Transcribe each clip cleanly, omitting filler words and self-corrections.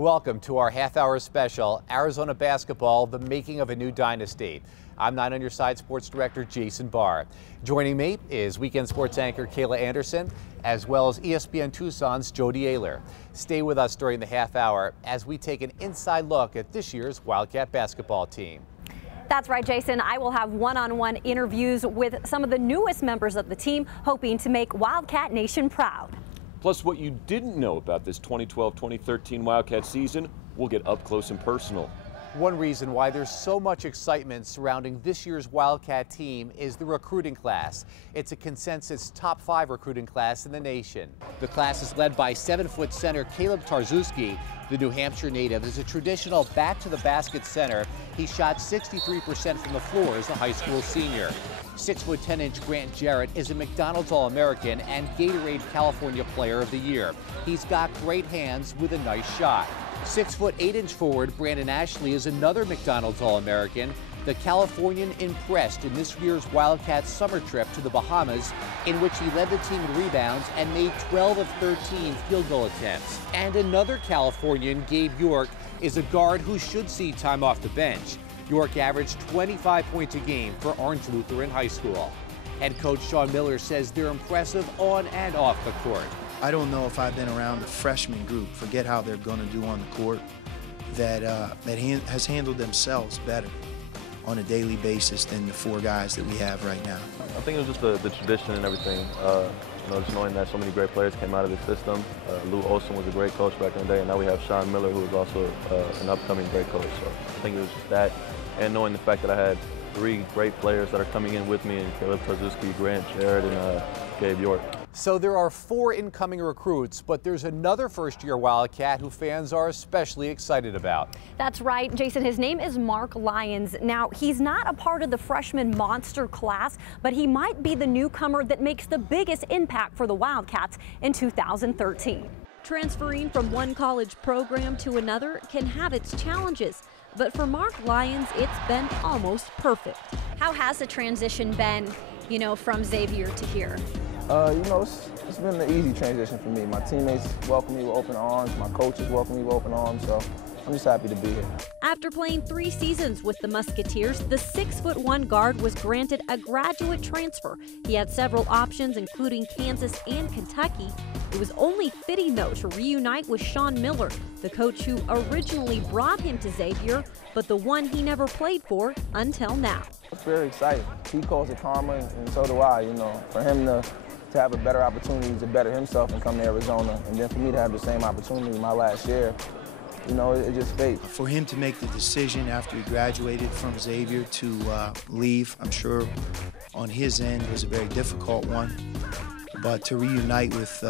Welcome to our half-hour special, Arizona Basketball, the Making of a New Dynasty. I'm 9 on Your Side Sports Director Jason Barr. Joining me is Weekend Sports Anchor Kayla Anderson, as well as ESPN Tucson's Jody Ayler. Stay with us during the half hour as we take an inside look at this year's Wildcat basketball team. That's right, Jason. I will have one-on-one interviews with some of the newest members of the team, hoping to make Wildcat Nation proud. Plus, what you didn't know about this 2012-2013 Wildcat season, we'll get up close and personal. One reason why there's so much excitement surrounding this year's Wildcat team is the recruiting class. It's a consensus top 5 recruiting class in the nation. The class is led by 7-foot center Caleb Tarzewski. The New Hampshire native is a traditional back-to-the-basket center. He shot 63% from the floor as a high school senior. 6-foot 10-inch Grant Jarrett is a McDonald's All-American and Gatorade California Player of the Year. He's got great hands with a nice shot. 6-foot 8-inch forward Brandon Ashley is another McDonald's All-American. The Californian impressed in this year's Wildcats summer trip to the Bahamas, in which he led the team in rebounds and made 12 of 13 field goal attempts. And another Californian, Gabe York, is a guard who should see time off the bench. York averaged 25 points a game for Orange Lutheran High School. Head coach Sean Miller says they're impressive on and off the court. I don't know if I've been around a freshman group, forget how they're going to do on the court, that has handled themselves better on a daily basis than the 4 guys that we have right now. I think it was just the tradition and everything. Just knowing that so many great players came out of the system. Lou Olson was a great coach back in the day, and now we have Sean Miller, who is also an upcoming great coach. So I think it was just that, and knowing the fact that I had 3 great players that are coming in with me, and Caleb Tarzewski, Grant Jarrett, and Gabe York. So there are 4 incoming recruits, but there's another first-year Wildcat who fans are especially excited about. That's right, Jason. His name is Mark Lyons. Now, he's not a part of the freshman monster class, but he might be the newcomer that makes the biggest impact for the Wildcats in 2013. Transferring from one college program to another can have its challenges, but for Mark Lyons, it's been almost perfect. How has the transition been, from Xavier to here? It's been an easy transition for me. My teammates welcome me with open arms. My coaches welcome me with open arms, so I'm just happy to be here. After playing 3 seasons with the Musketeers, the 6'1" guard was granted a graduate transfer. He had several options, including Kansas and Kentucky. It was only fitting, though, to reunite with Sean Miller, the coach who originally brought him to Xavier, but the one he never played for until now. It's very exciting. He calls it karma, and so do I. For him to have a better opportunity to better himself and come to Arizona, and then for me to have the same opportunity my last year, it just fate. For him to make the decision after he graduated from Xavier to leave, I'm sure on his end was a very difficult one. But to reunite with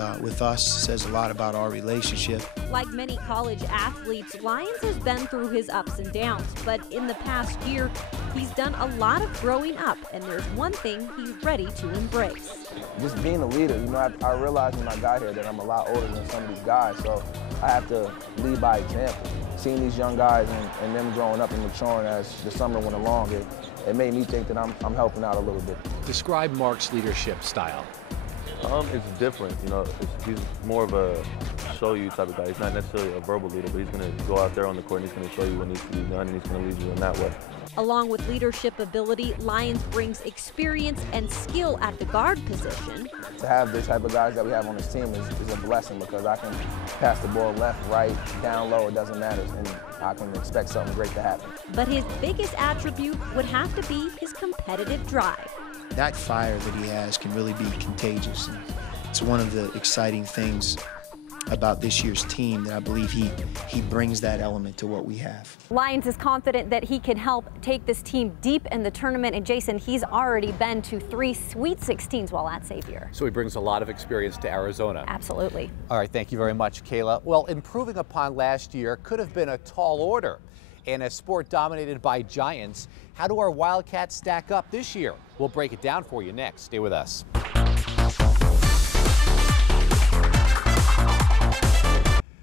us says a lot about our relationship. Like many college athletes, Lyons has been through his ups and downs, but in the past year, he's done a lot of growing up, and there's one thing he's ready to embrace. Just being a leader, I realized when I got here that I'm a lot older than some of these guys, so I have to lead by example. Seeing these young guys and them growing up and maturing as the summer went along, it made me think that I'm helping out a little bit. Describe Mark's leadership style. It's different, he's more of a show you type of guy. He's not necessarily a verbal leader, but he's going to go out there on the court and he's going to show you what needs to be done, and he's going to lead you in that way. Along with leadership ability, Lyons brings experience and skill at the guard position. To have the type of guys that we have on this team is a blessing, because I can pass the ball left, right, down low, it doesn't matter, and I can expect something great to happen. But his biggest attribute would have to be his competitive drive. That fire that he has can really be contagious. And it's one of the exciting things about this year's team, that I believe he brings that element to what we have. Lyons is confident that he can help take this team deep in the tournament, and Jason, he's already been to 3 Sweet 16s while at Xavier. So he brings a lot of experience to Arizona. Absolutely. All right, thank you very much, Kayla. Well, improving upon last year could have been a tall order. In a sport dominated by giants, how do our Wildcats stack up this year? We'll break it down for you next. Stay with us.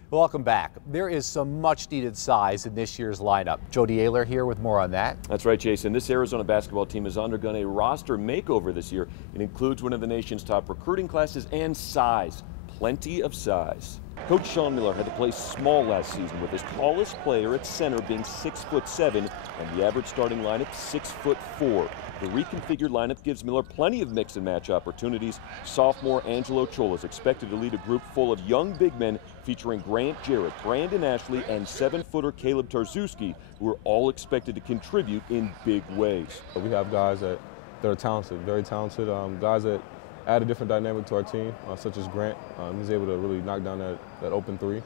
Welcome back. There is some much-needed size in this year's lineup. Jody Ayler here with more on that. That's right, Jason. This Arizona basketball team has undergone a roster makeover this year. It includes one of the nation's top recruiting classes and size. Plenty of size. Coach Sean Miller had to play small last season, with his tallest player at center being 6'7" and the average starting lineup 6'4". The reconfigured lineup gives Miller plenty of mix and match opportunities. Sophomore Angelo Chola is expected to lead a group full of young big men featuring Grant Jarrett, Brandon Ashley, and 7-footer Caleb Tarzuski, who are all expected to contribute in big ways. We have guys that are talented, very talented, guys that add a different dynamic to our team, such as Grant. He's able to really knock down that open three.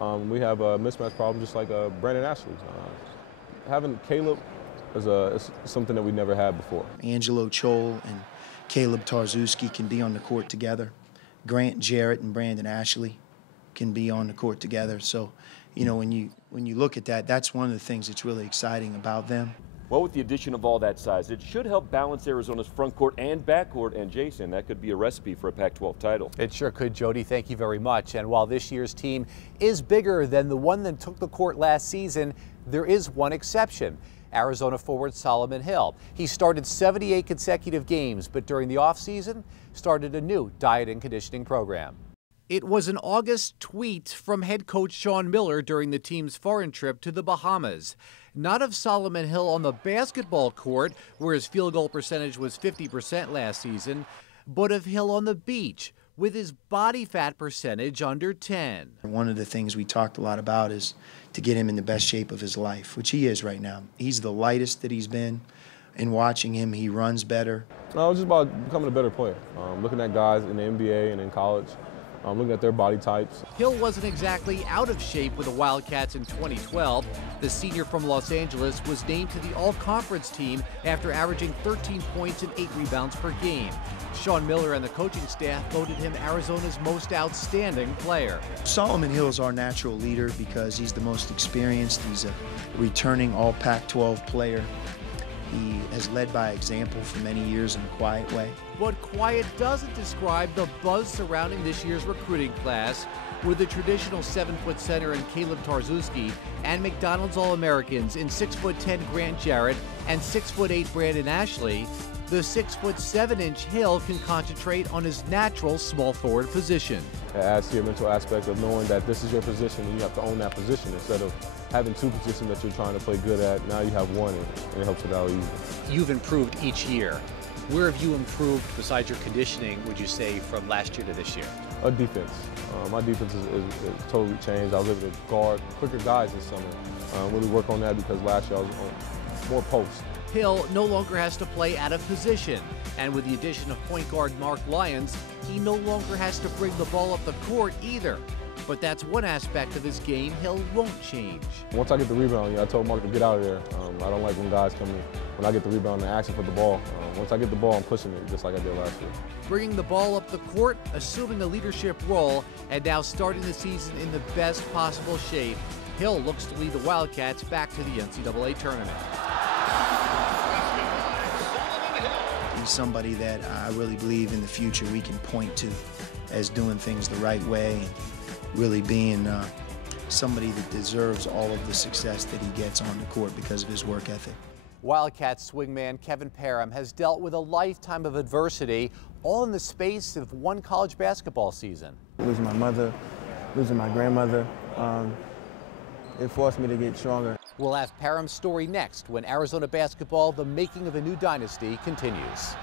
We have a mismatch problem just like Brandon Ashley. Having Caleb is something that we never had before. Angelo Chol and Caleb Tarzuski can be on the court together. Grant Jarrett and Brandon Ashley can be on the court together. So, you know, when you look at that, that's one of the things that's really exciting about them. Well, with the addition of all that size, it should help balance Arizona's front court and back court. And Jason, that could be a recipe for a Pac-12 title. It sure could, Jody. Thank you very much. And while this year's team is bigger than the one that took the court last season, there is one exception. Arizona forward Solomon Hill. He started 78 consecutive games, but during the offseason started a new diet and conditioning program. It was an August tweet from head coach Sean Miller during the team's foreign trip to the Bahamas. Not of Solomon Hill on the basketball court, where his field goal percentage was 50% last season, but of Hill on the beach, with his body fat percentage under 10. One of the things we talked a lot about is to get him in the best shape of his life, which he is right now. He's the lightest that he's been. In watching him, he runs better. No, it's just about becoming a better player. Looking at guys in the NBA and in college, looking at their body types. Hill wasn't exactly out of shape with the Wildcats in 2012. The senior from Los Angeles was named to the all-conference team after averaging 13 points and 8 rebounds per game. Sean Miller and the coaching staff voted him Arizona's most outstanding player. Solomon Hill is our natural leader because he's the most experienced. He's a returning all Pac-12 player. He has led by example for many years in a quiet way. But quiet doesn't describe the buzz surrounding this year's recruiting class, with the traditional 7-foot center in Caleb Tarzuski and McDonald's All-Americans in 6'10" Grant Jarrett and 6'8" Brandon Ashley. The 6'7" Hill can concentrate on his natural small forward position. It adds to your mental aspect of knowing that this is your position and you have to own that position instead of having two positions that you're trying to play good at. Now you have one and it helps it out easy. You've improved each year. Where have you improved besides your conditioning, would you say, from last year to this year? Defense. My defense is totally changed. I was able to guard quicker guys this summer. Really work on that because last year I was on more post. Hill no longer has to play out of position, and with the addition of point guard Mark Lyons, he no longer has to bring the ball up the court either. But that's one aspect of his game Hill won't change. Once I get the rebound, I told Mark to get out of there. I don't like when guys come in. When I get the rebound and asking for the ball, once I get the ball, I'm pushing it just like I did last year. Bringing the ball up the court, assuming a leadership role, and now starting the season in the best possible shape, Hill looks to lead the Wildcats back to the NCAA tournament. He's somebody that I really believe in the future we can point to as doing things the right way and really being somebody that deserves all of the success that he gets on the court because of his work ethic. Wildcats swingman Kevin Parham has dealt with a lifetime of adversity, all in the space of one college basketball season. Losing my mother, losing my grandmother, it forced me to get stronger. We'll have Parham's story next when Arizona basketball, the making of a new dynasty, continues.